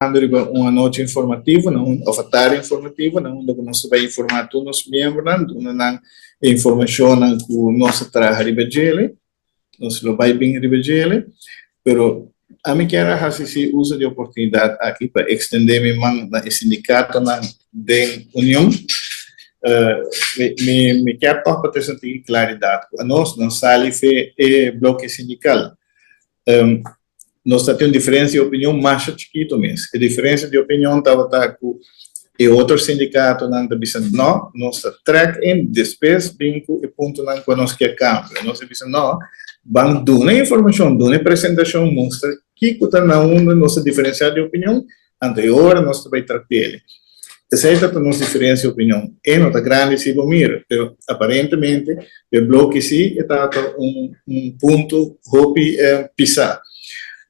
Riba uma noite informativa, não, ou a tarde informativa, não, onde nós vai informar todos os membros, não, não, informação que nós traz riba gele, nós lo vai bem riba gele, pero a mim quero se usa de oportunidade aqui para estender minha mão na sindicato na de união, me quero para ter sentir claridade, nós não sale fe bloque sindical. Nós temos uma diferença de opinião mais chiquita mesmo. A diferença de opinião estava com e outro sindicato não está dizendo não, nós track em depois bingo e ponto não quando nós quer câmbio. Nós dizemos não, vamos dar uma informação, dar uma apresentação mostra que está na onda nossa diferença de opinião anterior nós também tratar ele. Essa é a nossa diferença de opinião. É nota grande se vou mirar, mas aparentemente o bloco sim está ponto hopi pisar.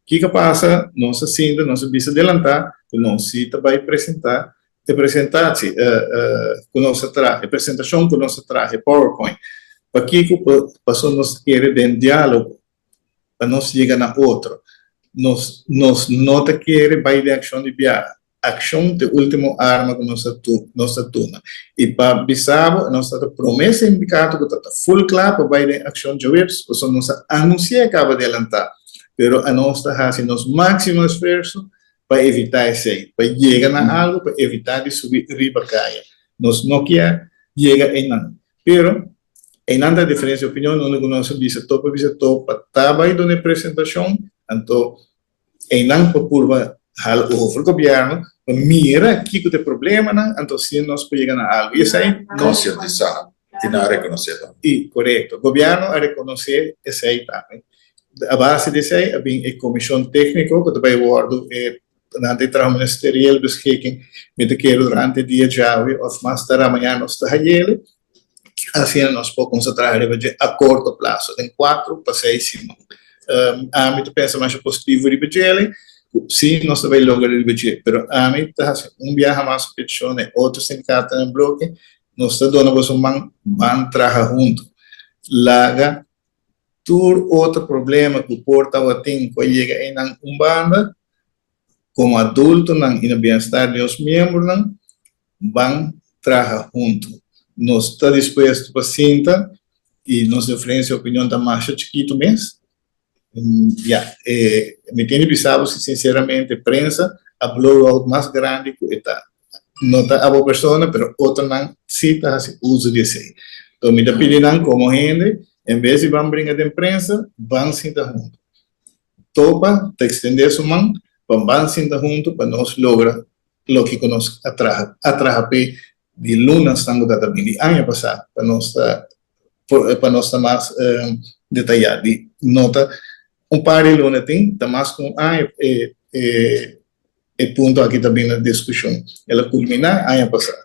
O que passa? Nós ainda, nós vamos adelantar, nós vai apresentar, apresentar-se, com nossa traje, apresentação com nossa traje, PowerPoint. Para que passou nós querer de diálogo, para nós chegar na outro. Nós não querer vai de ação de viagem, ação de última arma com nossa turma. E para bisabo, nossa promessa indicada que está full claro para vai de ação de webs, ou nossa anúncio acaba de adelantar. Pero a nós está fazendo os máximos esforços para evitar isso aí, para chegar a algo, para evitar de subir riba caia. Nós não queremos chegar em nada. Pero, em nada diferença de opinião, nós disse topa, para trabalhar na apresentação, então, em nada para curva, o governo, para mirar que tem problema, então, se nós podemos chegar a algo. E isso aí, nós não reconhecer. E, correto. O governo a reconhecer isso aí também. A base disso aí, a comissão técnica, que vai guardar na trabalho ministerial, beschikken, met de keer durante o dia de hoje, ou mais tarde amanhã, nós está ele, assim nós podemos concentrar a curto prazo, em 4 para 6 semanas. A mim, pensa mais positivo de ele, sim, nós vai lograr ele, mas a mim, viaje mais petição, outro sindicato no bloco, nós está dando uma van trabalhar junto. Laga, outro problema que o porta tem quando chega em uma banda, como adulto, e no bem-estar dos membros, vão trabalhar junto. Nós estamos dispostos para sentar e nos oferece a opinião da marcha chiquito mesmo. Me tem pensado, sinceramente, a prensa, a blowout mais grande que está. Não está a boa pessoa, mas outra não cita uso disso. Então, me pedindo como gente, em vez de vão brincar de imprensa, vão sentar junto. Topa, te estender sua mão, vão sentar junto para nós lograr o que nos atraja de lunas tango da também de ano passado para nós estar mais detalhado. De nota par de lunas tem, está mais com ponto aqui também na discussão. Ela culmina ano passado.